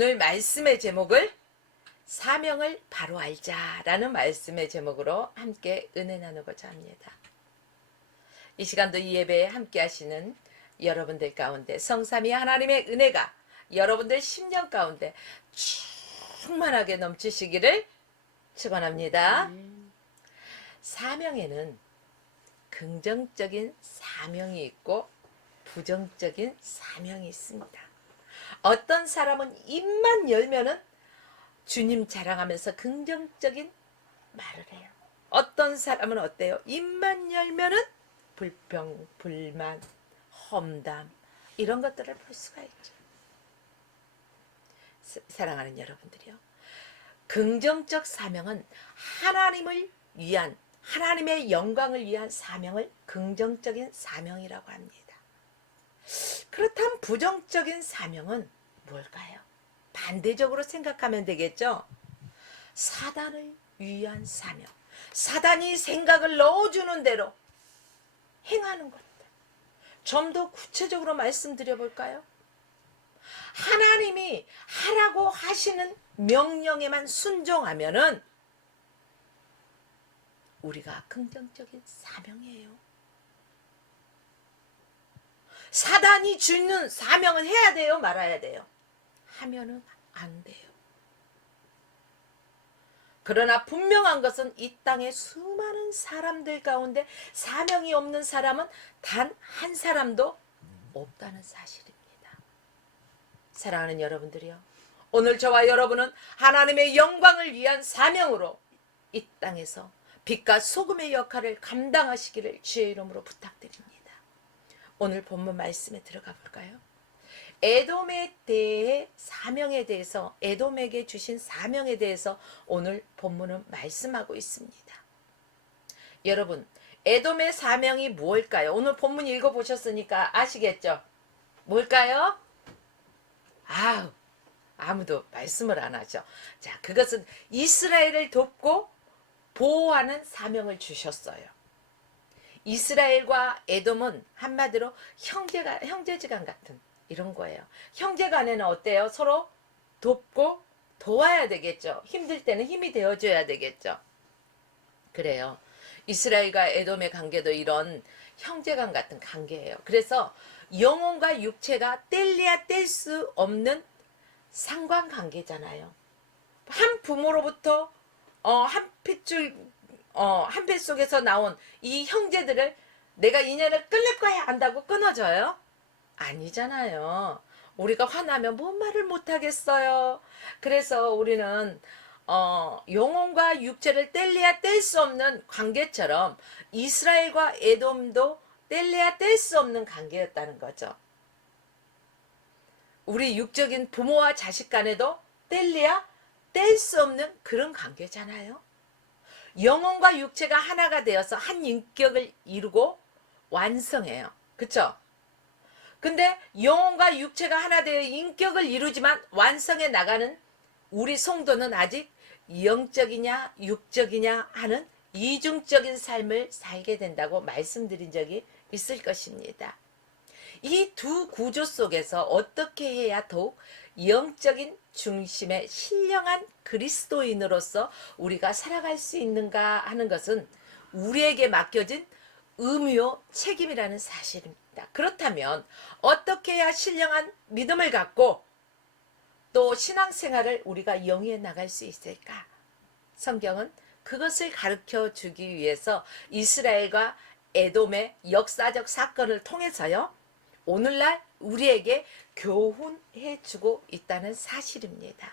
오늘 말씀의 제목을 사명을 바로 알자라는 말씀의 제목으로 함께 은혜 나누고자 합니다. 이 시간도 이 예배에 함께 하시는 여러분들 가운데 성삼위 하나님의 은혜가 여러분들 심령 가운데 충만하게 넘치시기를 축원합니다. 사명에는 긍정적인 사명이 있고 부정적인 사명이 있습니다. 어떤 사람은 입만 열면은 주님 자랑하면서 긍정적인 말을 해요. 어떤 사람은 어때요? 입만 열면은 불평, 불만, 험담 이런 것들을 볼 수가 있죠. 사랑하는 여러분들이요. 긍정적 사명은 하나님을 위한 하나님의 영광을 위한 사명을 긍정적인 사명이라고 합니다. 그렇다면 부정적인 사명은 뭘까요? 반대적으로 생각하면 되겠죠. 사단을 위한 사명. 사단이 생각을 넣어주는 대로 행하는 것들. 좀 더 구체적으로 말씀드려 볼까요? 하나님이 하라고 하시는 명령에만 순종하면은 우리가 긍정적인 사명이에요. 사단이 주는 사명은 해야 돼요? 말아야 돼요? 하면은 안 돼요. 그러나 분명한 것은 이 땅의 수많은 사람들 가운데 사명이 없는 사람은 단 한 사람도 없다는 사실입니다. 사랑하는 여러분들이요. 오늘 저와 여러분은 하나님의 영광을 위한 사명으로 이 땅에서 빛과 소금의 역할을 감당하시기를 주의 이름으로 부탁드립니다. 오늘 본문 말씀에 들어가 볼까요? 에돔에 대해 사명에 대해서 에돔에게 주신 사명에 대해서 오늘 본문은 말씀하고 있습니다. 여러분, 에돔의 사명이 무엇일까요? 오늘 본문 읽어보셨으니까 아시겠죠? 뭘까요? 아무도 말씀을 안 하죠. 자, 그것은 이스라엘을 돕고 보호하는 사명을 주셨어요. 이스라엘과 에돔은 한마디로 형제지간 같은 이런 거예요. 형제간에는 어때요? 서로 돕고 도와야 되겠죠. 힘들 때는 힘이 되어줘야 되겠죠. 그래요. 이스라엘과 에돔의 관계도 이런 형제간 같은 관계예요. 그래서 영혼과 육체가 뗄래야 뗄 수 없는 상관관계잖아요. 한 부모로부터 한 핏줄 한 뱃 속에서 나온 이 형제들을 내가 인연을 끊을 거야 한다고 끊어져요? 아니잖아요. 우리가 화나면 뭔 말을 못하겠어요. 그래서 우리는 영혼과 육체를 뗄래야 뗄 수 없는 관계처럼 이스라엘과 에돔도 뗄래야 뗄 수 없는 관계였다는 거죠. 우리 육적인 부모와 자식 간에도 뗄래야 뗄 수 없는 그런 관계잖아요. 영혼과 육체가 하나가 되어서 한 인격을 이루고 완성해요. 그쵸? 근데 영혼과 육체가 하나 되어 인격을 이루지만 완성해 나가는 우리 성도는 아직 영적이냐 육적이냐 하는 이중적인 삶을 살게 된다고 말씀드린 적이 있을 것입니다. 이 두 구조 속에서 어떻게 해야 더욱 영적인 중심의 신령한 그리스도인으로서 우리가 살아갈 수 있는가 하는 것은 우리에게 맡겨진 의무요 책임이라는 사실입니다. 그렇다면 어떻게 해야 신령한 믿음을 갖고 또 신앙생활을 우리가 영위해 나갈 수 있을까? 성경은 그것을 가르쳐 주기 위해서 이스라엘과 에돔의 역사적 사건을 통해서요. 오늘날 우리에게 교훈해 주고 있다는 사실입니다.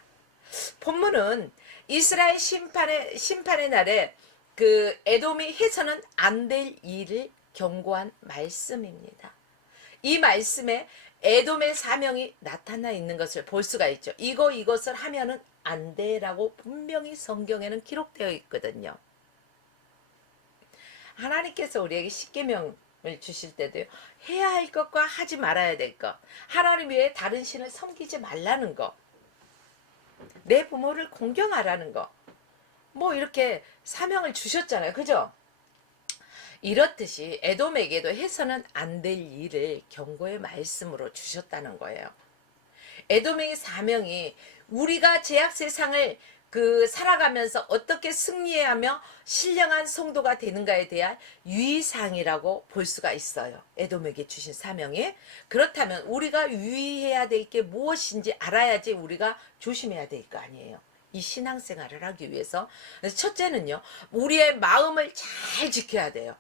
본문은 이스라엘 심판의 날에 그 에돔이 해서는 안 될 일을 경고한 말씀입니다. 이 말씀에 에돔의 사명이 나타나 있는 것을 볼 수가 있죠. 이것을 하면은 안 돼라고 분명히 성경에는 기록되어 있거든요. 하나님께서 우리에게 십계명을 주실 때도요. 해야 할 것과 하지 말아야 될 것. 하나님 외에 다른 신을 섬기지 말라는 것. 내 부모를 공경하라는 것. 뭐 이렇게 사명을 주셨잖아요. 그죠? 이렇듯이 에돔에게도 해서는 안 될 일을 경고의 말씀으로 주셨다는 거예요. 에돔의 사명이 우리가 죄악 세상을 살아가면서 어떻게 승리하며 신령한 성도가 되는가에 대한 유의사항이라고 볼 수가 있어요. 에돔에게 주신 사명이. 그렇다면 우리가 유의해야 될 게 무엇인지 알아야지 우리가 조심해야 될 거 아니에요. 이 신앙생활을 하기 위해서. 그래서 첫째는요, 우리의 마음을 잘 지켜야 돼요.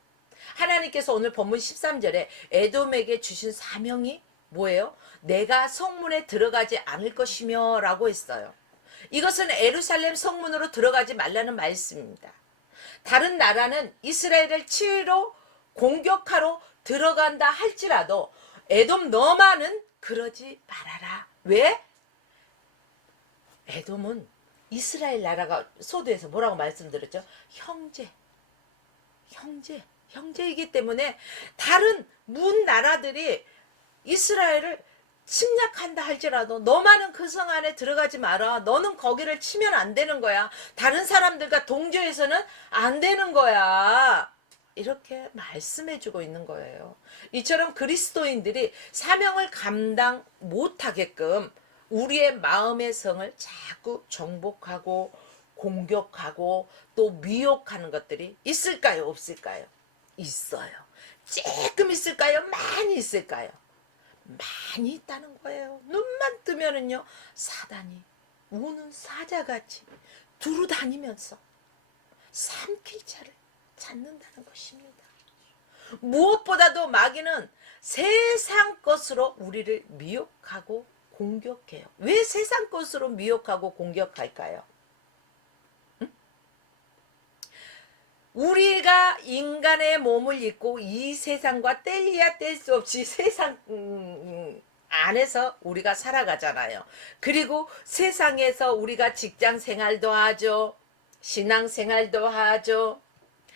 하나님께서 오늘 본문 13절에 에돔에게 주신 사명이 뭐예요? 내가 성문에 들어가지 않을 것이며 라고 했어요. 이것은 예루살렘 성문으로 들어가지 말라는 말씀입니다. 다른 나라는 이스라엘을 치러 공격하러 들어간다 할지라도 에돔 너만은 그러지 말아라. 왜? 에돔은 이스라엘 나라가 소도에서 뭐라고 말씀드렸죠? 형제이기 때문에 다른 문 나라들이 이스라엘을 침략한다 할지라도 너만은 그 성 안에 들어가지 마라. 너는 거기를 치면 안 되는 거야. 다른 사람들과 동조해서는 안 되는 거야. 이렇게 말씀해주고 있는 거예요. 이처럼 그리스도인들이 사명을 감당 못하게끔 우리의 마음의 성을 자꾸 정복하고 공격하고 또 미혹하는 것들이 있을까요? 없을까요? 있어요. 조금 있을까요? 많이 있을까요? 많이 있다는 거예요. 눈만 뜨면은요, 사단이 우는 사자같이 두루 다니면서 삼킬 자를 찾는다는 것입니다. 무엇보다도 마귀는 세상 것으로 우리를 미혹하고 공격해요. 왜 세상 것으로 미혹하고 공격할까요? 우리가 인간의 몸을 입고 이 세상과 뗄래야 뗄 수 없이 세상 안에서 우리가 살아가잖아요. 그리고 세상에서 우리가 직장 생활도 하죠. 신앙 생활도 하죠.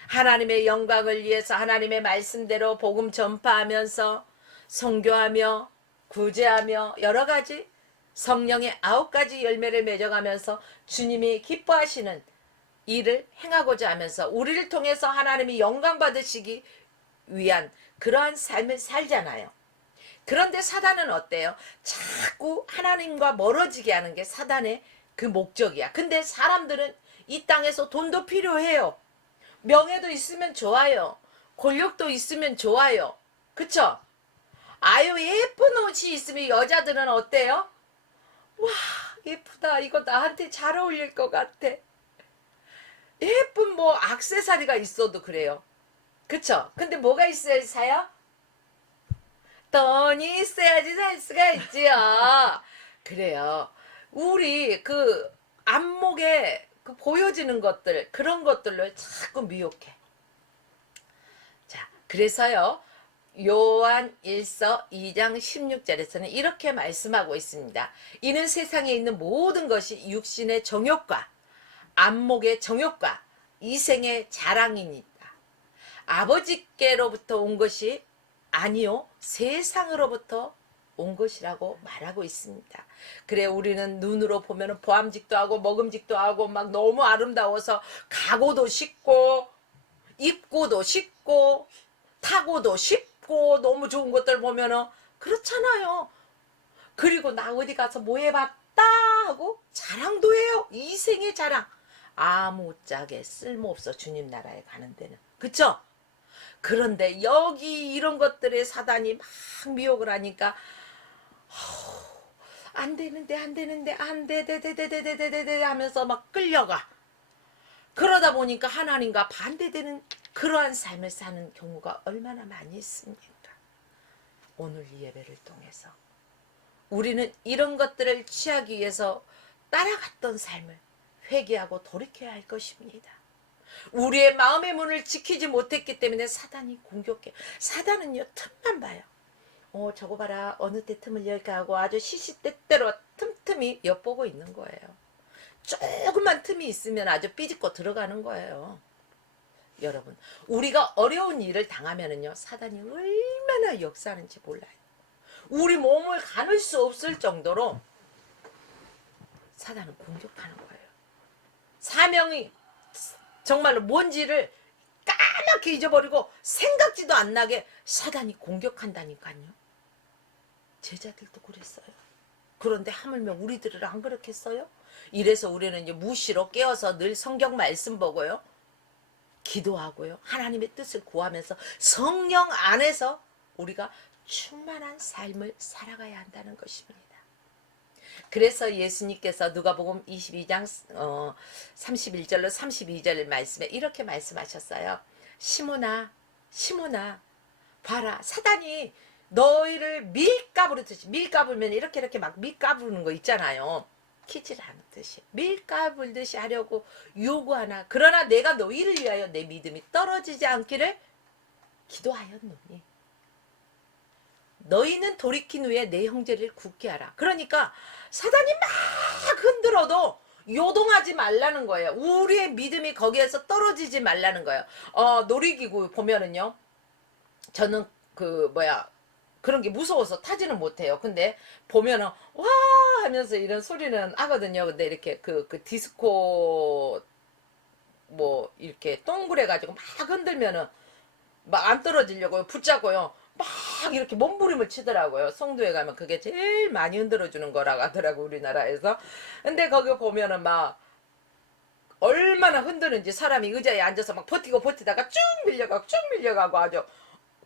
하나님의 영광을 위해서 하나님의 말씀대로 복음 전파하면서 선교하며 구제하며 여러 가지 성령의 9가지 열매를 맺어가면서 주님이 기뻐하시는 일을 행하고자 하면서 우리를 통해서 하나님이 영광 받으시기 위한 그러한 삶을 살잖아요. 그런데 사단은 어때요? 자꾸 하나님과 멀어지게 하는 게 사단의 그 목적이야. 근데 사람들은 이 땅에서 돈도 필요해요. 명예도 있으면 좋아요. 권력도 있으면 좋아요. 그쵸? 아유, 예쁜 옷이 있으면 여자들은 어때요? 와, 예쁘다. 이거 나한테 잘 어울릴 것 같아. 예쁜 뭐 액세서리가 있어도 그래요. 그쵸? 근데 뭐가 있어야 사요? 돈이 있어야지 살 수가 있지요. 그래요. 우리 그 안목에 그 보여지는 것들, 그런 것들로 자꾸 미혹해. 자, 그래서요, 요한 1서 2장 16절에서는 이렇게 말씀하고 있습니다. 이는 세상에 있는 모든 것이 육신의 정욕과 안목의 정욕과 이생의 자랑이니라. 아버지께로부터 온 것이 아니요 세상으로부터 온 것이라고 말하고 있습니다. 그래, 우리는 눈으로 보면 보암직도 하고 먹음직도 하고 막 너무 아름다워서 가고도 쉽고 입고도 쉽고 타고도 쉽고 너무 좋은 것들 보면은 그렇잖아요. 그리고 나 어디 가서 뭐 해봤다 하고 자랑도 해요. 이생의 자랑. 아무짝에 쓸모없어, 주님 나라에 가는 데는. 그쵸? 그런데 여기 이런 것들에 사단이 막 미혹을 하니까 안 되는데 하면서 막 끌려가. 그러다 보니까 하나님과 반대되는 그러한 삶을 사는 경우가 얼마나 많이 있습니까? 오늘 이 예배를 통해서 우리는 이런 것들을 취하기 위해서 따라갔던 삶을 회개하고 돌이켜야 할 것입니다. 우리의 마음의 문을 지키지 못했기 때문에 사단이 공격해. 사단은요, 틈만 봐요. 저거 봐라, 어느 때 틈을 열까 하고 아주 시시때때로 틈틈이 엿보고 있는 거예요. 조금만 틈이 있으면 아주 삐집고 들어가는 거예요. 여러분, 우리가 어려운 일을 당하면은요, 사단이 얼마나 역사하는지 몰라요. 우리 몸을 가눌 수 없을 정도로 사단은 공격하는 거예요. 사명이 정말로 뭔지를 까맣게 잊어버리고 생각지도 안 나게 사단이 공격한다니까요. 제자들도 그랬어요. 그런데 하물며 우리들을 안 그렇겠어요? 이래서 우리는 이제 무시로 깨어서 늘 성경 말씀 보고요. 기도하고요. 하나님의 뜻을 구하면서 성령 안에서 우리가 충만한 삶을 살아가야 한다는 것입니다. 그래서 예수님께서 누가복음 22장 31절로 32절 말씀에 이렇게 말씀하셨어요. 시몬아, 시몬아, 봐라, 사단이 너희를 밀가부르듯이, 밀가불면 이렇게 막 밀가부르는 거 있잖아요. 키질 않듯이 밀가불듯이 하려고 요구하나, 그러나 내가 너희를 위하여 내 믿음이 떨어지지 않기를 기도하였노니 너희는 돌이킨 후에 내 형제를 굳게 하라. 그러니까 사단이 막 흔들어도 요동하지 말라는 거예요. 우리의 믿음이 거기에서 떨어지지 말라는 거예요. 놀이기구 보면은요, 저는 그런 게 무서워서 타지는 못해요. 근데 보면은 와 하면서 이런 소리는 하거든요. 근데 이렇게 그 디스코 뭐 이렇게 동그래 가지고 막 흔들면은 막 안 떨어지려고 붙잡고요, 막 이렇게 몸부림을 치더라고요. 송도에 가면 그게 제일 많이 흔들어 주는 거라고 하더라고, 우리나라에서. 근데 거기 보면은 막 얼마나 흔드는지, 사람이 의자에 앉아서 막 버티다가 쭉 밀려가고 아주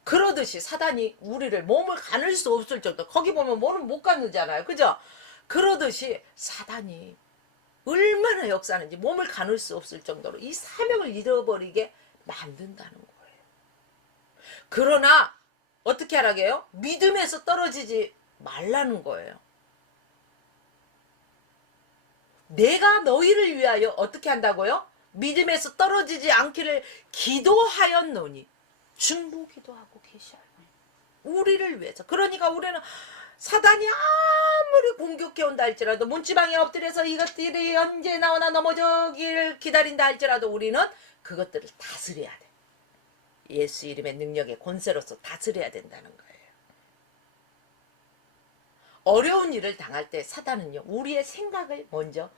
그러듯이 사단이 우리를 몸을 가눌 수 없을 정도, 거기 보면 몸을 못 가누잖아요. 그죠? 그러듯이 사단이 얼마나 역사하는지 몸을 가눌 수 없을 정도로 이 사명을 잃어버리게 만든다는 거예요. 그러나 어떻게 하라게요? 믿음에서 떨어지지 말라는 거예요. 내가 너희를 위하여 어떻게 한다고요? 믿음에서 떨어지지 않기를 기도하였노니. 중보기도하고 계셔요. 우리를 위해서. 그러니까 우리는 사단이 아무리 공격해온다 할지라도, 문지방에 엎드려서 이것들이 언제 나오나 넘어져길 기다린다 할지라도 우리는 그것들을 다스려야 돼. 예수 이름의 능력의 권세로서 다스려야 된다는 거예요. 어려운 일을 당할 때 사단은요, 우리의 생각을 먼저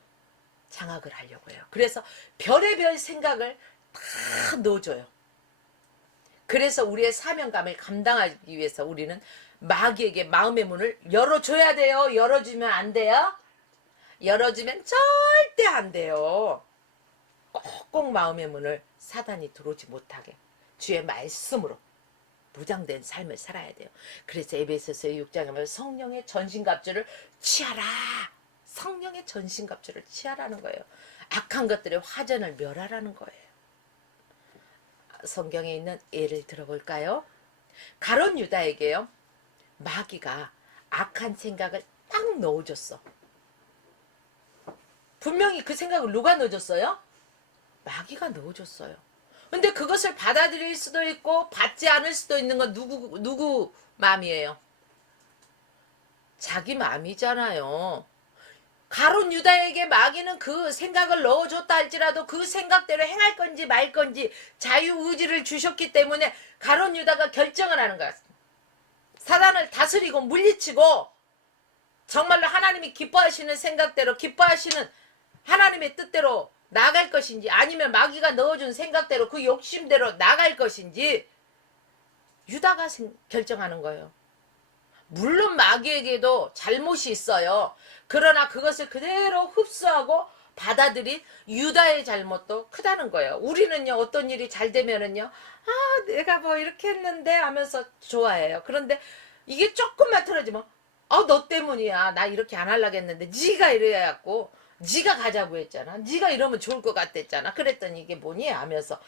장악을 하려고 해요. 그래서 별의별 생각을 다 넣어줘요. 그래서 우리의 사명감을 감당하기 위해서 우리는 마귀에게 마음의 문을 열어줘야 돼요. 열어주면 안 돼요? 열어주면 절대 안 돼요. 꼭꼭 마음의 문을 사단이 들어오지 못하게 주의 말씀으로 무장된 삶을 살아야 돼요. 그래서 에베소서 6장에 보면 성령의 전신갑주를 취하라. 성령의 전신갑주를 취하라는 거예요. 악한 것들의 화전을 멸하라는 거예요. 성경에 있는 예를 들어볼까요? 가룟 유다에게요, 마귀가 악한 생각을 딱 넣어줬어. 분명히 그 생각을 누가 넣어줬어요? 마귀가 넣어줬어요. 근데 그것을 받아들일 수도 있고 받지 않을 수도 있는 건 누구 마음이에요? 자기 마음이잖아요. 가룟 유다에게 마귀는 그 생각을 넣어줬다 할지라도 그 생각대로 행할 건지 말 건지 자유의지를 주셨기 때문에 가룟 유다가 결정을 하는 거야. 사단을 다스리고 물리치고 정말로 하나님이 기뻐하시는 생각대로, 기뻐하시는 하나님의 뜻대로 나갈 것인지, 아니면 마귀가 넣어준 생각대로 그 욕심대로 나갈 것인지 유다가 결정하는 거예요. 물론 마귀에게도 잘못이 있어요. 그러나 그것을 그대로 흡수하고 받아들인 유다의 잘못도 크다는 거예요. 우리는요, 어떤 일이 잘 되면은요, 내가 뭐 이렇게 했는데 하면서 좋아해요. 그런데 이게 조금만 틀어지면 너 때문이야. 나 이렇게 안 하려고 했는데 네가 이래갖고 네가 가자고 했잖아. 네가 이러면 좋을 것 같았잖아. 그랬더니 이게 뭐니 하면서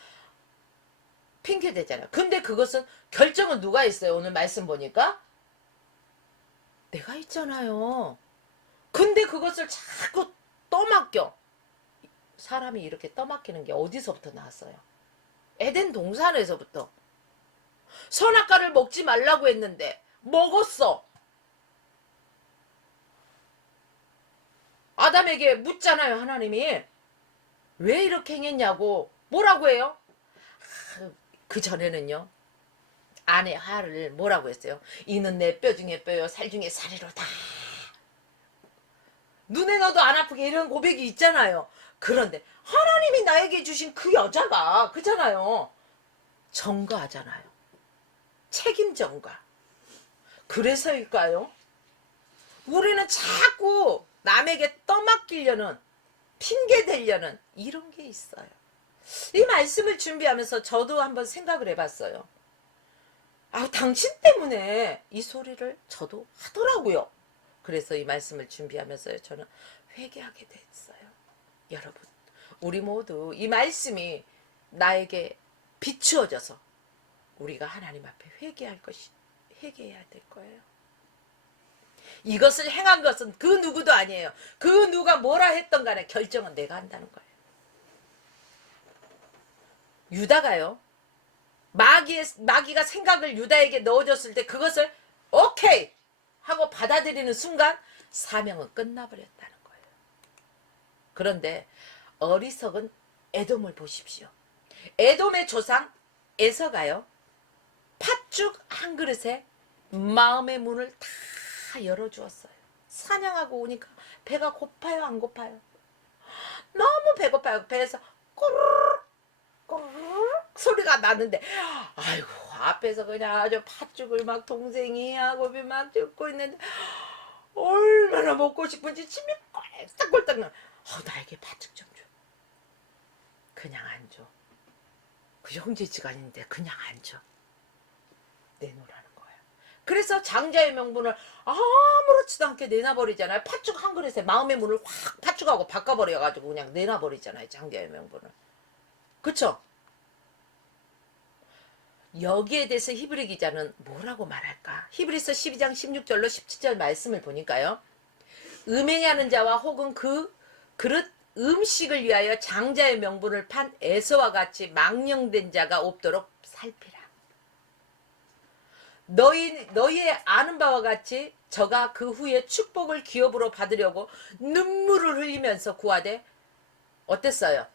핑계 대잖아요. 근데 그것은 결정은 누가 있어요? 오늘 말씀 보니까 내가 있잖아요. 근데 그것을 자꾸 떠맡겨. 사람이 이렇게 떠맡기는 게 어디서부터 나왔어요? 에덴 동산에서부터. 선악과를 먹지 말라고 했는데 먹었어. 아담에게 묻잖아요, 하나님이. 왜 이렇게 행했냐고. 뭐라고 해요? 그 전에는요, 아내 화를 뭐라고 했어요? 이는 내 뼈 중에 뼈요 살 중에 살이로다. 눈에 넣어도 안 아프게, 이런 고백이 있잖아요. 그런데 하나님이 나에게 주신 그 여자가 그잖아요. 전가하잖아요. 책임 전가. 그래서일까요? 우리는 자꾸 남에게 떠맡기려는, 핑계 대려는 이런 게 있어요. 이 말씀을 준비하면서 저도 한번 생각을 해봤어요. 아, 당신 때문에 이 소리를 저도 하더라고요. 그래서 이 말씀을 준비하면서요, 저는 회개하게 됐어요. 여러분, 우리 모두 이 말씀이 나에게 비추어져서 우리가 하나님 앞에 회개해야 될 거예요. 이것을 행한 것은 그 누구도 아니에요. 그 누가 뭐라 했던 간에 결정은 내가 한다는 거예요. 유다가요, 마귀가 생각을 유다에게 넣어줬을 때 그것을 오케이 하고 받아들이는 순간 사명은 끝나버렸다는 거예요. 그런데 어리석은 에돔을 보십시오. 에돔의 조상 에서가요, 팥죽 한 그릇에 마음의 문을 다 열어주었어요. 사냥하고 오니까 배가 고파요, 안 고파요? 너무 배고파요. 배에서 꼬르륵 꼬르륵 소리가 나는데, 아이고, 앞에서 그냥 아주 팥죽을 막 동생이 하고 막 듣고 있는데 얼마나 먹고 싶은지 침이 꼴딱꼴딱 나. 나에게 팥죽 좀 줘. 그냥 안 줘. 그 형제지간인데 그냥 안 줘. 내놓으라는 거예요. 그래서 장자의 명분을 아무렇지도 않게 내놔버리잖아요. 팥죽 한 그릇에 마음의 문을 확 팥죽하고 바꿔버려가지고 그냥 내놔버리잖아요. 장자의 명분을. 그쵸? 여기에 대해서 히브리 기자는 뭐라고 말할까? 히브리서 12장 16절로 17절 말씀을 보니까요, 음행하는 자와 혹은 그 그릇 음식을 위하여 장자의 명분을 판 에서와 같이 망령된 자가 없도록 살피라. 너희의 아는 바와 같이 저가 그 후에 축복을 기업으로 받으려고 눈물을 흘리면서 구하되 어땠어요?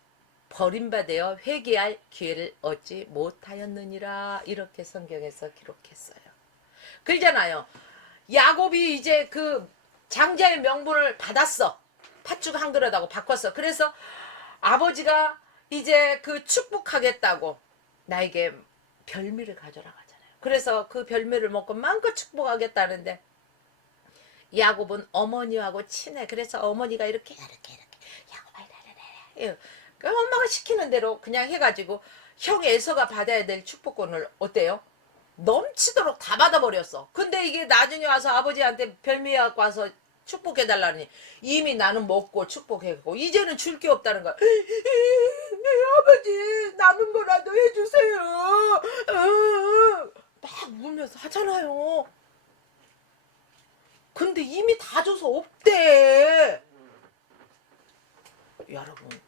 버림받아 회개할 기회를 얻지 못하였느니라. 이렇게 성경에서 기록했어요. 그러잖아요. 야곱이 이제 그 장자의 명분을 받았어. 팥죽 한 그릇하고 바꿨어. 그래서 아버지가 이제 그 축복하겠다고 나에게 별미를 가져라 하잖아요. 그래서 그 별미를 먹고 마음껏 축복하겠다는데 야곱은 어머니하고 친해. 그래서 어머니가 이렇게 야곱아 이래. 엄마가 시키는 대로 그냥 해가지고 형 에서가 받아야 될 축복권을 어때요? 넘치도록 다 받아버렸어. 근데 이게 나중에 와서 아버지한테 별미하고 와서 축복해달라니 이미 나는 먹고 축복했고 이제는 줄 게 없다는 거야. 아버지 남은 거라도 해주세요. 막 울면서 하잖아요. 근데 이미 다 줘서 없대. 여러분,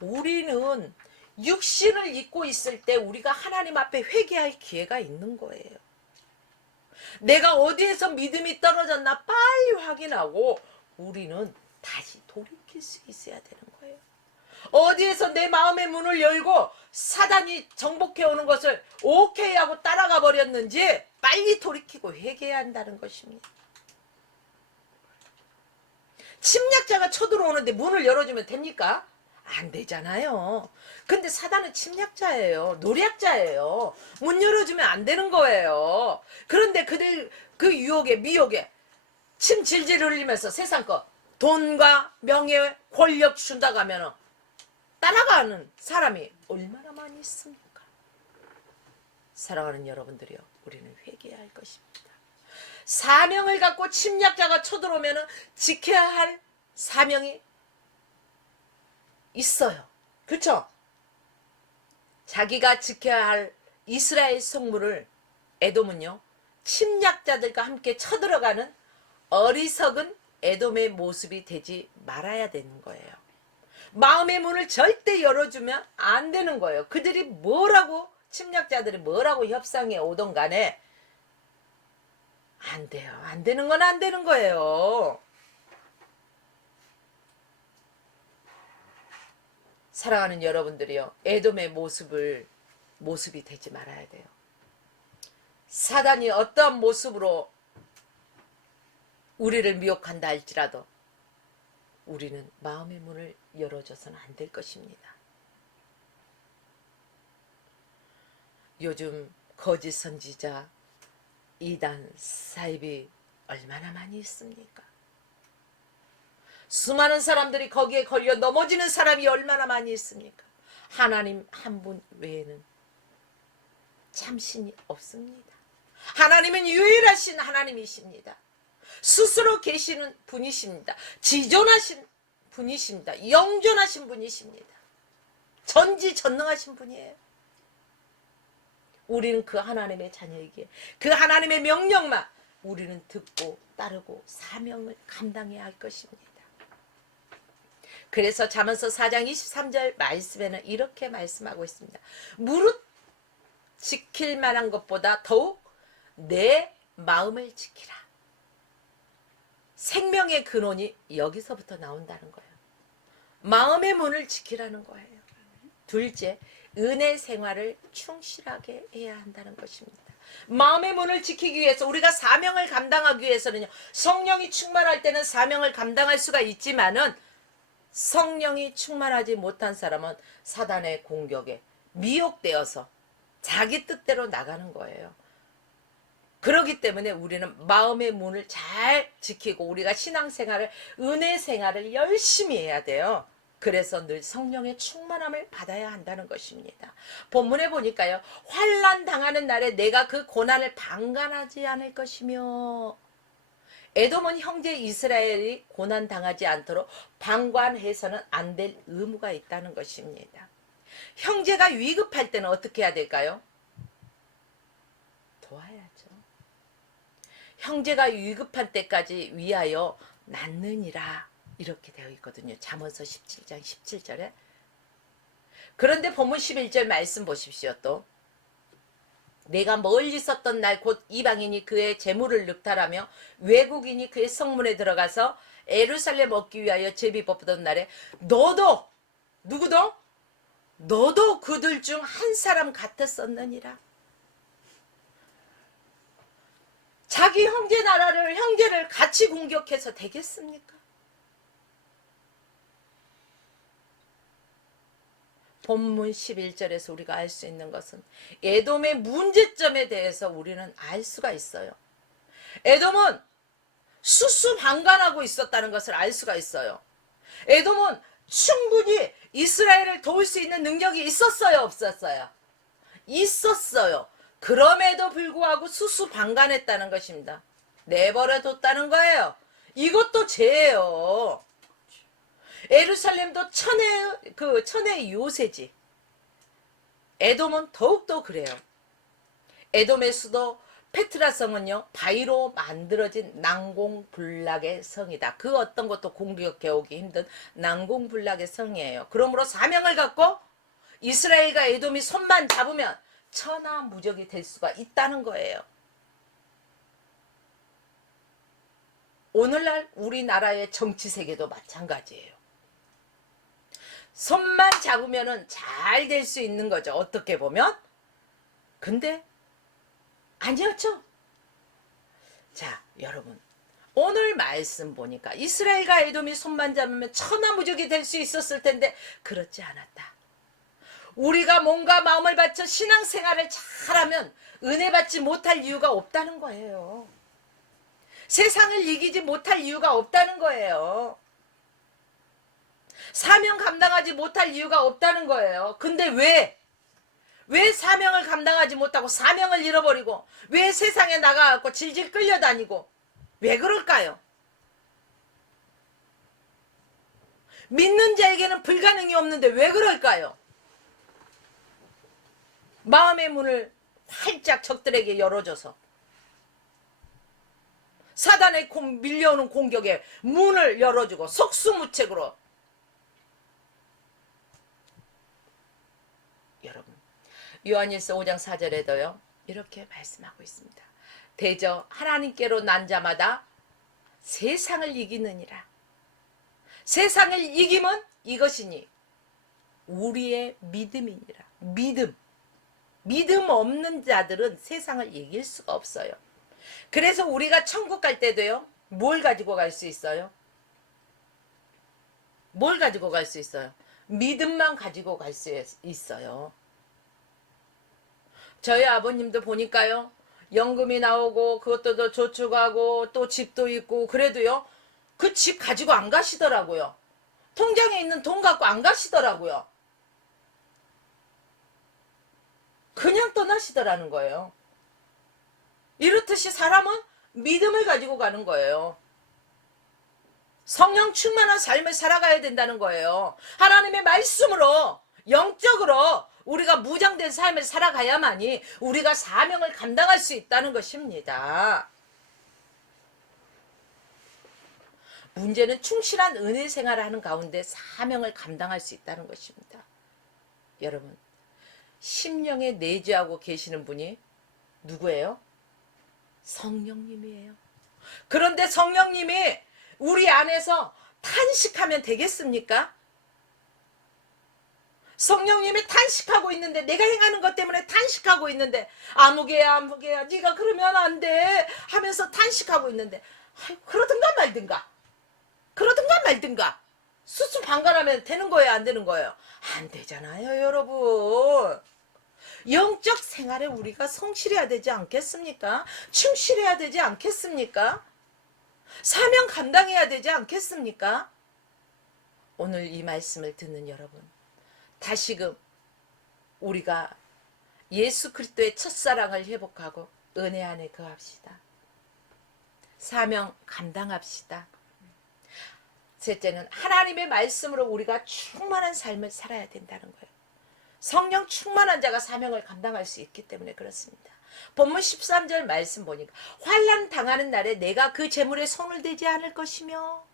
우리는 육신을 입고 있을 때 우리가 하나님 앞에 회개할 기회가 있는 거예요. 내가 어디에서 믿음이 떨어졌나 빨리 확인하고 우리는 다시 돌이킬 수 있어야 되는 거예요. 어디에서 내 마음의 문을 열고 사단이 정복해 오는 것을 오케이 하고 따라가 버렸는지 빨리 돌이키고 회개해야 한다는 것입니다. 침략자가 쳐들어오는데 문을 열어주면 됩니까? 안 되잖아요. 근데 사단은 침략자예요. 노략자예요. 문 열어주면 안 되는 거예요. 그런데 그들 그 유혹에 미혹에 침 질질 흘리면서 세상 거 돈과 명예 권력 준다고 하면 따라가는 사람이 얼마나 많이 있습니까? 사랑하는 여러분들이요, 우리는 회개해야 할 것입니다. 사명을 갖고 침략자가 쳐들어오면 지켜야 할 사명이 있어요. 그렇죠? 자기가 지켜야 할 이스라엘 성물을 에돔은요, 침략자들과 함께 쳐들어가는 어리석은 에돔의 모습이 되지 말아야 되는 거예요. 마음의 문을 절대 열어주면 안 되는 거예요. 그들이 뭐라고, 침략자들이 뭐라고 협상에 오던 간에 안 돼요. 안 되는 건 안 되는 거예요. 사랑하는 여러분들이요, 에돔의 모습이 되지 말아야 돼요. 사단이 어떠한 모습으로 우리를 미혹한다 할지라도 우리는 마음의 문을 열어줘서는 안 될 것입니다. 요즘 거짓 선지자, 이단, 사이비 얼마나 많이 있습니까? 수많은 사람들이 거기에 걸려 넘어지는 사람이 얼마나 많이 있습니까? 하나님 한 분 외에는 참신이 없습니다. 하나님은 유일하신 하나님이십니다. 스스로 계시는 분이십니다. 지존하신 분이십니다. 영존하신 분이십니다. 전지전능하신 분이에요. 우리는 그 하나님의 자녀이기에 그 하나님의 명령만 우리는 듣고 따르고 사명을 감당해야 할 것입니다. 그래서 잠언서 4장 23절 말씀에는 이렇게 말씀하고 있습니다. 무릇 지킬 만한 것보다 더욱 내 마음을 지키라. 생명의 근원이 여기서부터 나온다는 거예요. 마음의 문을 지키라는 거예요. 둘째, 은혜 생활을 충실하게 해야 한다는 것입니다. 마음의 문을 지키기 위해서 우리가 사명을 감당하기 위해서는요. 성령이 충만할 때는 사명을 감당할 수가 있지만은 성령이 충만하지 못한 사람은 사단의 공격에 미혹되어서 자기 뜻대로 나가는 거예요. 그렇기 때문에 우리는 마음의 문을 잘 지키고 우리가 신앙생활을 은혜 생활을 열심히 해야 돼요. 그래서 늘 성령의 충만함을 받아야 한다는 것입니다. 본문에 보니까요. 환난 당하는 날에 내가 그 고난을 방관하지 않을 것이며 에돔은 형제 이스라엘이 고난 당하지 않도록 방관해서는 안 될 의무가 있다는 것입니다. 형제가 위급할 때는 어떻게 해야 될까요? 도와야죠. 형제가 위급한 때까지 위하여 낳느니라 이렇게 되어 있거든요. 잠언서 17장 17절에. 그런데 본문 11절 말씀 보십시오. 또 내가 멀리 있었던 날 곧 이방인이 그의 재물을 늑탈하며 외국인이 그의 성문에 들어가서 예루살렘 얻기 위하여 제비 뽑던 날에 너도 누구도? 너도 그들 중 한 사람 같았었느니라. 자기 형제 나라를 형제를 같이 공격해서 되겠습니까? 본문 11절에서 우리가 알 수 있는 것은 에돔의 문제점에 대해서 우리는 알 수가 있어요. 에돔은 수수방관하고 있었다는 것을 알 수가 있어요. 에돔은 충분히 이스라엘을 도울 수 있는 능력이 있었어요, 없었어요? 있었어요. 그럼에도 불구하고 수수방관했다는 것입니다. 내버려뒀다는 거예요. 이것도 죄예요. 예루살렘도 천의 요새지. 에돔은 더욱더 그래요. 에돔의 수도 페트라성은요, 바위로 만들어진 난공불락의 성이다. 그 어떤 것도 공격해오기 힘든 난공불락의 성이에요. 그러므로 사명을 갖고 이스라엘과 에돔이 손만 잡으면 천하무적이 될 수가 있다는 거예요. 오늘날 우리나라의 정치 세계도 마찬가지예요. 손만 잡으면 잘 될 수 있는 거죠. 어떻게 보면. 근데 아니었죠. 자, 여러분. 오늘 말씀 보니까 이스라엘과 에돔이 손만 잡으면 천하무적이 될 수 있었을 텐데 그렇지 않았다. 우리가 몸과 마음을 바쳐 신앙생활을 잘하면 은혜 받지 못할 이유가 없다는 거예요. 세상을 이기지 못할 이유가 없다는 거예요. 사명 감당하지 못할 이유가 없다는 거예요. 근데 왜 사명을 감당하지 못하고 사명을 잃어버리고 왜 세상에 나가갖고 질질 끌려다니고 왜 그럴까요? 믿는 자에게는 불가능이 없는데 왜 그럴까요? 마음의 문을 활짝 적들에게 열어줘서 사단의 밀려오는 공격에 문을 열어주고 속수무책으로 여러분 요한일서 5장 4절에도요 이렇게 말씀하고 있습니다. 대저 하나님께로 난 자마다 세상을 이기느니라. 세상을 이김은 이것이니 우리의 믿음이니라. 믿음 없는 자들은 세상을 이길 수가 없어요. 그래서 우리가 천국 갈 때도요 뭘 가지고 갈 수 있어요? 뭘 가지고 갈 수 있어요? 믿음만 가지고 갈 수 있어요. 저희 아버님도 보니까요 연금이 나오고 그것도 더 저축하고 또 집도 있고 그래도요. 그 집 가지고 안 가시더라고요. 통장에 있는 돈 갖고 안 가시더라고요. 그냥 떠나시더라는 거예요. 이렇듯이 사람은 믿음을 가지고 가는 거예요. 성령 충만한 삶을 살아가야 된다는 거예요. 하나님의 말씀으로 영적으로 우리가 무장된 삶을 살아가야만이 우리가 사명을 감당할 수 있다는 것입니다. 문제는 충실한 은혜 생활을 하는 가운데 사명을 감당할 수 있다는 것입니다. 여러분, 심령에 내주하고 계시는 분이 누구예요? 성령님이에요. 그런데 성령님이 우리 안에서 탄식하면 되겠습니까? 성령님이 탄식하고 있는데, 내가 행하는 것 때문에 탄식하고 있는데, 아무개야 네가 그러면 안 돼 하면서 탄식하고 있는데, 그러든가 말든가 수수방관하면 되는 거예요, 안 되는 거예요? 안 되잖아요, 여러분. 영적 생활에 우리가 성실해야 되지 않겠습니까? 충실해야 되지 않겠습니까? 사명 감당해야 되지 않겠습니까? 오늘 이 말씀을 듣는 여러분, 다시금 우리가 예수 그리스도의 첫사랑을 회복하고 은혜 안에 거합시다. 사명 감당합시다. 셋째는 하나님의 말씀으로 우리가 충만한 삶을 살아야 된다는 거예요. 성령 충만한 자가 사명을 감당할 수 있기 때문에 그렇습니다. 본문 13절 말씀 보니까 환난 당하는 날에 내가 그 재물에 손을 대지 않을 것이며,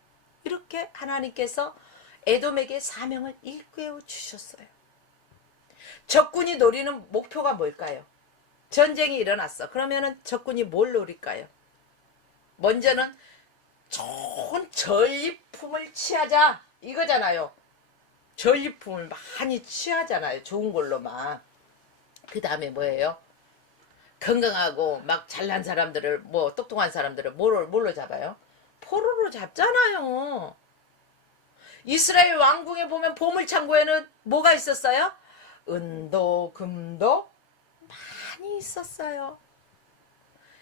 이렇게 하나님께서 에돔에게 사명을 일깨워 주셨어요. 적군이 노리는 목표가 뭘까요? 전쟁이 일어났어. 그러면은 적군이 뭘 노릴까요? 먼저는 좋은 전리품을 취하자 이거잖아요. 전리품을 많이 취하잖아요. 좋은 걸로만. 그 다음에 뭐예요? 건강하고 막 잘난 사람들을, 뭐 똑똑한 사람들을 뭘로 잡아요? 포로로 잡잖아요. 이스라엘 왕궁에 보면 보물창고에는 뭐가 있었어요? 은도 금도 많이 있었어요.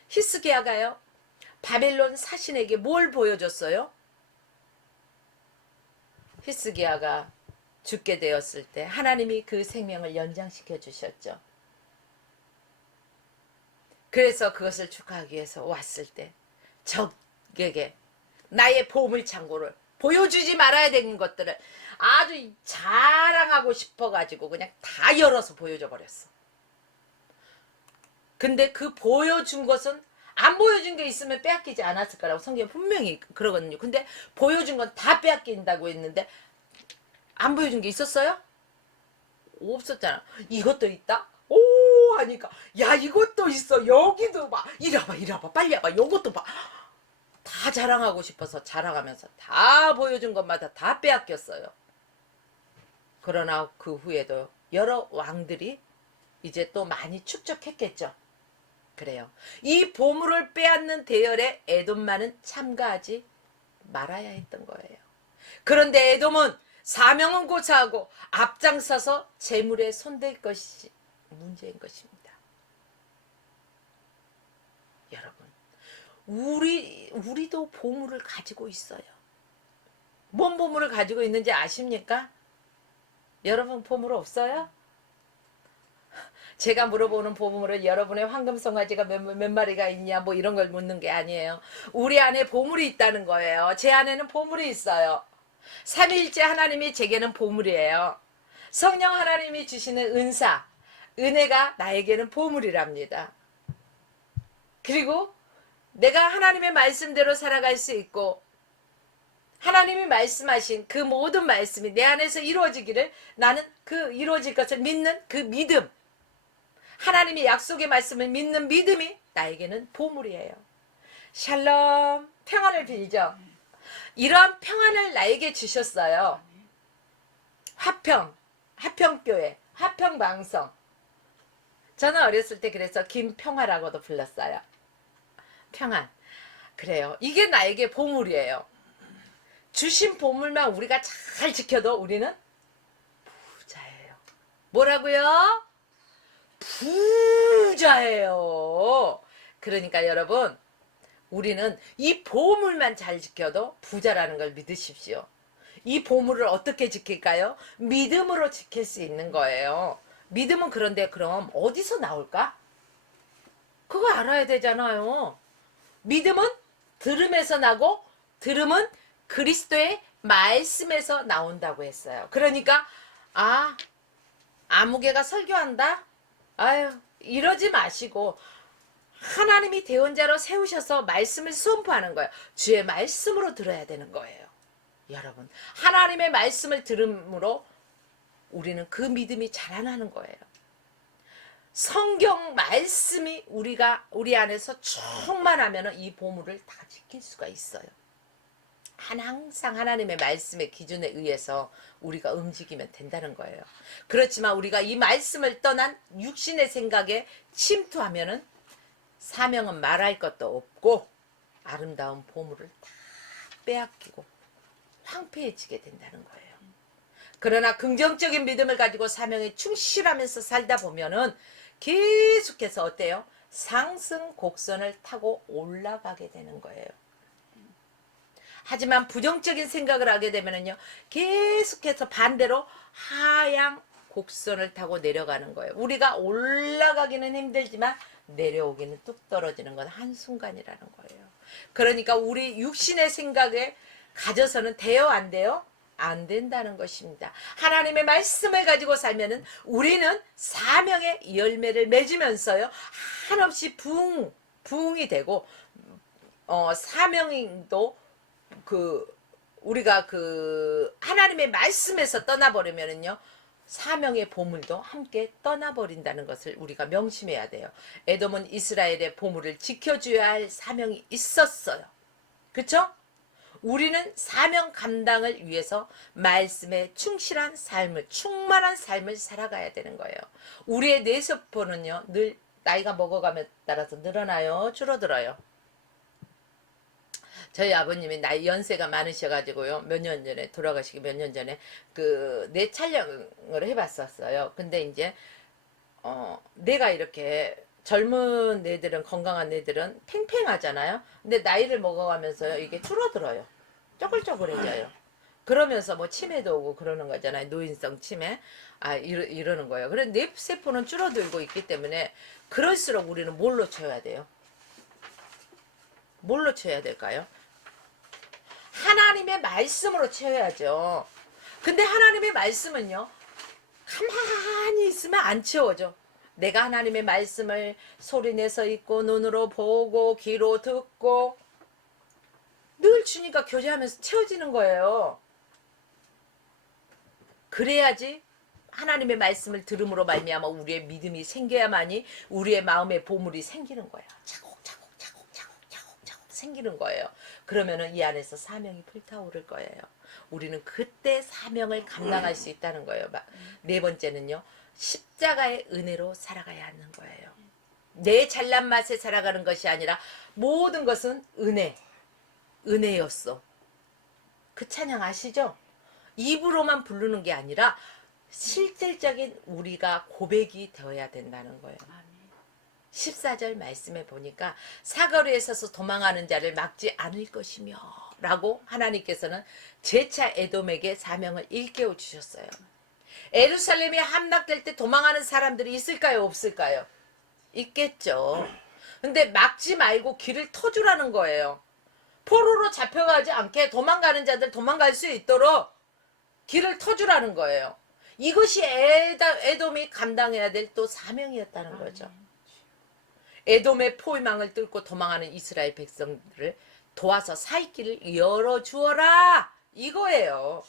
히스기야가요, 바벨론 사신에게 뭘 보여줬어요? 히스기야가 죽게 되었을 때 하나님이 그 생명을 연장시켜 주셨죠. 그래서 그것을 축하하기 위해서 왔을 때 적에게 나의 보물창고를 보여주지 말아야 되는 것들을 아주 자랑하고 싶어가지고 그냥 다 열어서 보여줘 버렸어. 근데 그 보여준 것은, 안 보여준 게 있으면 빼앗기지 않았을 거라고 성경에 분명히 그러거든요. 근데 보여준 건 다 빼앗긴다고 했는데 안 보여준 게 있었어요? 없었잖아. 이것도 있다? 오 하니까, 야 이것도 있어, 여기도 봐, 이리 와봐 빨리 와봐, 요것도 봐. 다 자랑하고 싶어서 자랑하면서 다 보여준 것마다 다 빼앗겼어요. 그러나 그 후에도 여러 왕들이 이제 또 많이 축적했겠죠. 그래요. 이 보물을 빼앗는 대열에 에돔만은 참가하지 말아야 했던 거예요. 그런데 에돔은 사명은 고사하고 앞장서서 재물에 손댈 것이 문제인 것입니다. 여러분, 우리도 보물을 가지고 있어요. 뭔 보물을 가지고 있는지 아십니까? 여러분 보물 없어요? 제가 물어보는 보물은 여러분의 황금송아지가 몇 마리가 있냐 뭐 이런 걸 묻는 게 아니에요. 우리 안에 보물이 있다는 거예요. 제 안에는 보물이 있어요. 삼위일체 하나님이 제게는 보물이에요. 성령 하나님이 주시는 은사, 은혜가 나에게는 보물이랍니다. 그리고 내가 하나님의 말씀대로 살아갈 수 있고, 하나님이 말씀하신 그 모든 말씀이 내 안에서 이루어지기를, 나는 그 이루어질 것을 믿는 그 믿음, 하나님의 약속의 말씀을 믿는 믿음이 나에게는 보물이에요. 샬롬, 평안을 빌죠. 이러한 평안을 나에게 주셨어요. 화평교회, 화평방송. 저는 어렸을 때 그래서 김평화라고도 불렀어요. 평안. 그래요. 이게 나에게 보물이에요. 주신 보물만 우리가 잘 지켜도 우리는 부자예요. 뭐라고요? 부자예요. 그러니까 여러분, 우리는 이 보물만 잘 지켜도 부자라는 걸 믿으십시오. 이 보물을 어떻게 지킬까요? 믿음으로 지킬 수 있는 거예요. 믿음은 그런데 그럼 어디서 나올까? 그거 알아야 되잖아요. 믿음은 들음에서 나고 들음은 그리스도의 말씀에서 나온다고 했어요. 그러니까 아무개가 설교한다? 아유, 이러지 마시고 하나님이 대언자로 세우셔서 말씀을 선포하는 거예요. 주의 말씀으로 들어야 되는 거예요. 여러분, 하나님의 말씀을 들음으로 우리는 그 믿음이 자라나는 거예요. 성경 말씀이 우리 안에서 충만하면 이 보물을 다 지킬 수가 있어요. 항상 하나님의 말씀의 기준에 의해서 우리가 움직이면 된다는 거예요. 그렇지만 우리가 이 말씀을 떠난 육신의 생각에 침투하면은 사명은 말할 것도 없고 아름다운 보물을 다 빼앗기고 황폐해지게 된다는 거예요. 그러나 긍정적인 믿음을 가지고 사명에 충실하면서 살다 보면은 계속해서 어때요? 상승 곡선을 타고 올라가게 되는 거예요. 하지만 부정적인 생각을 하게 되면은요, 계속해서 반대로 하향 곡선을 타고 내려가는 거예요. 우리가 올라가기는 힘들지만 내려오기는 뚝 떨어지는 건 한순간이라는 거예요. 그러니까 우리 육신의 생각에 가져서는 돼요, 안 돼요? 안 된다는 것입니다. 하나님의 말씀을 가지고 살면은 우리는 사명의 열매를 맺으면서요, 한없이 부흥이 되고, 사명도 우리가 하나님의 말씀에서 떠나버리면은요, 사명의 보물도 함께 떠나버린다는 것을 우리가 명심해야 돼요. 에돔은 이스라엘의 보물을 지켜줘야 할 사명이 있었어요. 그쵸? 우리는 사명 감당을 위해서 말씀에 충실한 삶을, 충만한 삶을 살아가야 되는 거예요. 우리의 뇌세포는요, 늘 나이가 먹어가며 따라서 늘어나요, 줄어들어요. 저희 아버님이 연세가 많으셔가지고요, 돌아가시기 몇 년 전에 뇌 촬영을 해봤었어요. 근데 이제 뇌가 이렇게 젊은 애들은, 건강한 애들은 팽팽하잖아요. 근데 나이를 먹어가면서요, 이게 줄어들어요. 쪼글쪼글해져요. 그러면서 뭐 치매도 오고 그러는 거잖아요. 노인성 치매. 이러는 거예요. 그래서 뇌세포는 줄어들고 있기 때문에 그럴수록 우리는 뭘로 채워야 돼요? 뭘로 채워야 될까요? 하나님의 말씀으로 채워야죠. 근데 하나님의 말씀은요, 가만히 있으면 안 채워져. 내가 하나님의 말씀을 소리내서 읽고 눈으로 보고 귀로 듣고 늘 주님과 교제하면서 채워지는 거예요. 그래야지 하나님의 말씀을 들음으로 말미암아 우리의 믿음이 생겨야만이 우리의 마음의 보물이 생기는 거예요. 차곡차곡 생기는 거예요. 그러면은 이 안에서 사명이 불타오를 거예요. 우리는 그때 사명을 감당할 수 있다는 거예요. 네 번째는요, 십자가의 은혜로 살아가야 하는 거예요. 내 잘난 맛에 살아가는 것이 아니라 모든 것은 은혜였어. 그 찬양 아시죠? 입으로만 부르는 게 아니라 실질적인 우리가 고백이 되어야 된다는 거예요. 14절 말씀에 보니까 사거리에 서서 도망하는 자를 막지 않을 것이며 라고 하나님께서는 재차 에돔에게 사명을 일깨워 주셨어요. 예루살렘이 함락될 때 도망하는 사람들이 있을까요, 없을까요? 있겠죠. 근데 막지 말고 길을 터주라는 거예요. 포로로 잡혀가지 않게 도망가는 자들 도망갈 수 있도록 길을 터주라는 거예요. 이것이 에돔이 감당해야 될 또 사명이었다는 거죠. 에돔의 포위망을 뚫고 도망하는 이스라엘 백성들을 도와서 살 길을 열어주어라, 이거예요.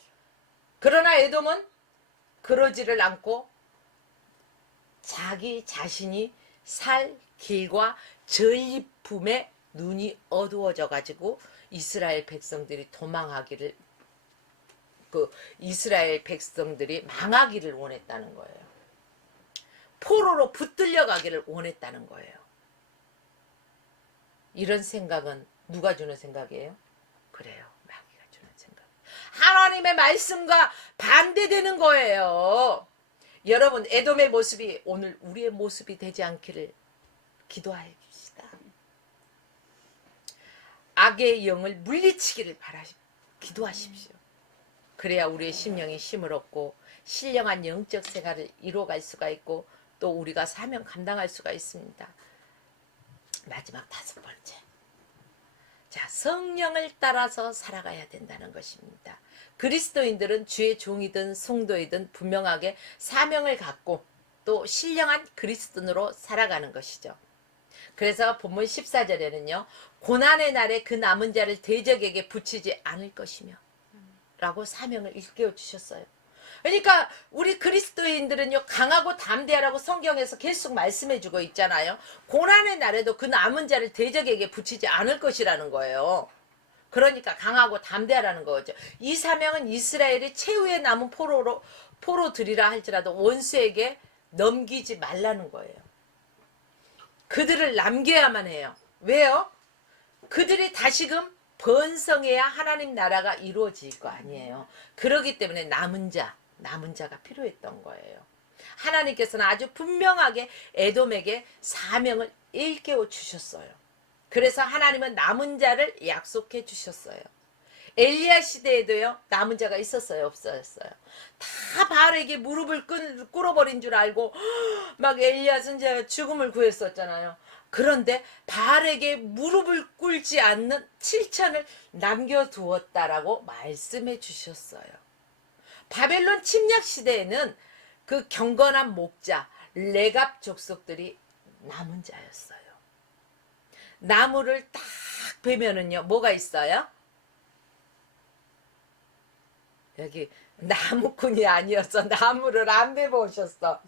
그러나 에돔은 그러지를 않고 자기 자신이 살 길과 전리품에 눈이 어두워져 가지고 이스라엘 백성들이 이스라엘 백성들이 망하기를 원했다는 거예요. 포로로 붙들려 가기를 원했다는 거예요. 이런 생각은 누가 주는 생각이에요? 그래요, 마귀가 주는 생각. 하나님의 말씀과 반대되는 거예요. 여러분, 에돔의 모습이 오늘 우리의 모습이 되지 않기를 기도합시다. 악의 영을 물리치기를 기도하십시오. 그래야 우리의 심령이 힘을 얻고 신령한 영적 생활을 이루어갈 수가 있고 또 우리가 사명 감당할 수가 있습니다. 마지막 5번째. 자, 성령을 따라서 살아가야 된다는 것입니다. 그리스도인들은 주의 종이든 성도이든 분명하게 사명을 갖고 또 신령한 그리스도인으로 살아가는 것이죠. 그래서 본문 14절에는요. 고난의 날에 그 남은 자를 대적에게 붙이지 않을 것이며 라고 사명을 일깨워 주셨어요. 그러니까 우리 그리스도인들은요. 강하고 담대하라고 성경에서 계속 말씀해 주고 있잖아요. 고난의 날에도 그 남은 자를 대적에게 붙이지 않을 것이라는 거예요. 그러니까 강하고 담대하라는 거죠. 이 사명은 이스라엘이 최후의 남은 포로들이라 할지라도 원수에게 넘기지 말라는 거예요. 그들을 남겨야만 해요. 왜요? 그들이 다시금 번성해야 하나님 나라가 이루어질 거 아니에요. 그렇기 때문에 남은 자가 필요했던 거예요. 하나님께서는 아주 분명하게 에돔에게 사명을 일깨워 주셨어요. 그래서 하나님은 남은 자를 약속해 주셨어요. 엘리야 시대에도요. 남은 자가 있었어요? 없었어요? 다 바알에게 무릎을 꿇어버린 줄 알고 막 엘리야 선지자가 죽음을 구했었잖아요. 그런데 바알에게 무릎을 꿇지 않는 7천을 남겨두었다라고 말씀해 주셨어요. 바벨론 침략 시대에는 그 경건한 목자 레갑 족속들이 남은 자였어요. 나무를 딱 베면은요 뭐가 있어요? 여기 나무꾼이 아니었어. 나무를 안 베보셨어.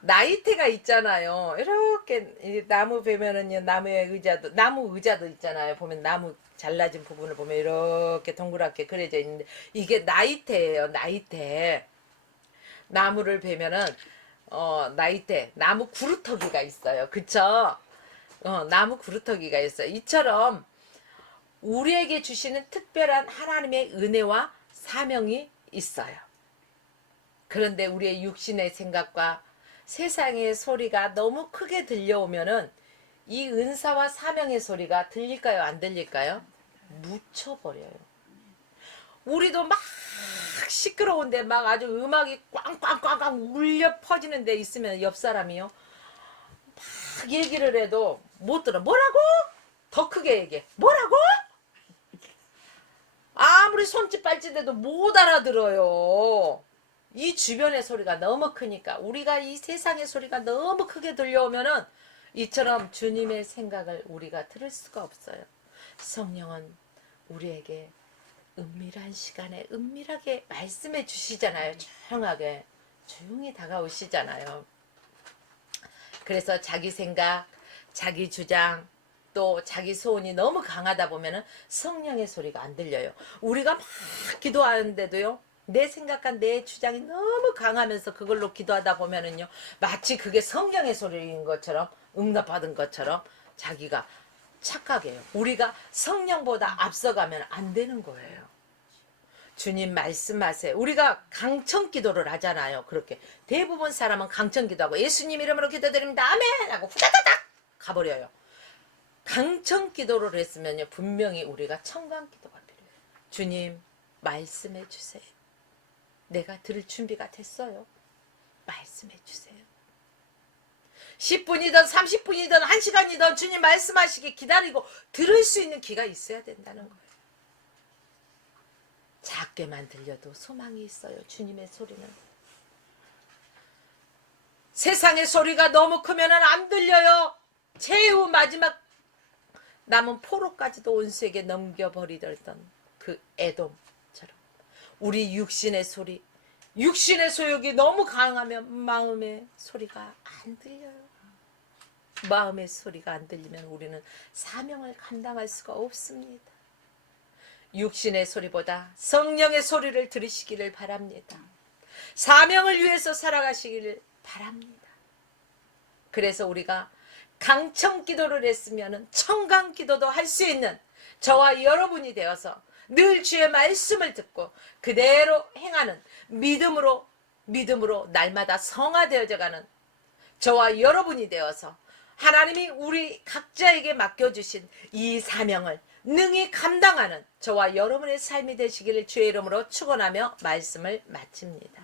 나이테가 있잖아요. 이렇게 나무 베면은요 나무의 의자도 나무 의자도 있잖아요. 보면 나무 잘라진 부분을 보면 이렇게 동그랗게 그려져 있는데 이게 나이테예요. 나이테. 나무를 베면은 나이테 나무 구루터기가 있어요. 그쵸? 나무 구루터기가 있어요. 이처럼 우리에게 주시는 특별한 하나님의 은혜와 사명이 있어요. 그런데 우리의 육신의 생각과 세상의 소리가 너무 크게 들려오면은 이 은사와 사명의 소리가 들릴까요? 안 들릴까요? 묻혀버려요. 우리도 막 시끄러운데 막 아주 음악이 꽝꽝꽝꽝 울려 퍼지는 데 있으면 옆 사람이요. 막 얘기를 해도 못 들어. 뭐라고? 더 크게 얘기해. 뭐라고? 아무리 손짓 발짓해도 못 알아들어요. 이 주변의 소리가 너무 크니까 우리가 이 세상의 소리가 너무 크게 들려오면은 이처럼 주님의 생각을 우리가 들을 수가 없어요. 성령은 우리에게 은밀한 시간에 은밀하게 말씀해 주시잖아요. 조용하게 조용히 다가오시잖아요. 그래서 자기 생각, 자기 주장 또 자기 소원이 너무 강하다 보면은 성령의 소리가 안 들려요. 우리가 막 기도하는데도요. 내 생각과 내 주장이 너무 강하면서 그걸로 기도하다 보면은요. 마치 그게 성령의 소리인 것처럼 응답받은 것처럼 자기가 착각해요. 우리가 성령보다 앞서가면 안 되는 거예요. 주님 말씀하세요. 우리가 강청 기도를 하잖아요. 그렇게 대부분 사람은 강청 기도하고 예수님 이름으로 기도드립니다. 아멘 하고 후다다닥 가버려요. 강청 기도를 했으면요. 분명히 우리가 청강 기도가 필요해요. 주님 말씀해 주세요. 내가 들을 준비가 됐어요. 말씀해 주세요. 10분이든 30분이든 1시간이든 주님 말씀하시기 기다리고 들을 수 있는 귀가 있어야 된다는 거예요. 작게만 들려도 소망이 있어요. 주님의 소리는. 세상의 소리가 너무 크면 안 들려요. 최후 마지막 남은 포로까지도 온수에게 넘겨버리던 그 에돔처럼 우리 육신의 소리, 육신의 소욕이 너무 강하면 마음의 소리가 안 들려요. 마음의 소리가 안 들리면 우리는 사명을 감당할 수가 없습니다. 육신의 소리보다 성령의 소리를 들으시기를 바랍니다. 사명을 위해서 살아가시기를 바랍니다. 그래서 우리가 강청 기도를 했으면 청강 기도도 할 수 있는 저와 여러분이 되어서 늘 주의 말씀을 듣고 그대로 행하는 믿음으로 날마다 성화되어져 가는 저와 여러분이 되어서 하나님이 우리 각자에게 맡겨주신 이 사명을 능히 감당하는 저와 여러분의 삶이 되시기를 주의 이름으로 축원하며 말씀을 마칩니다.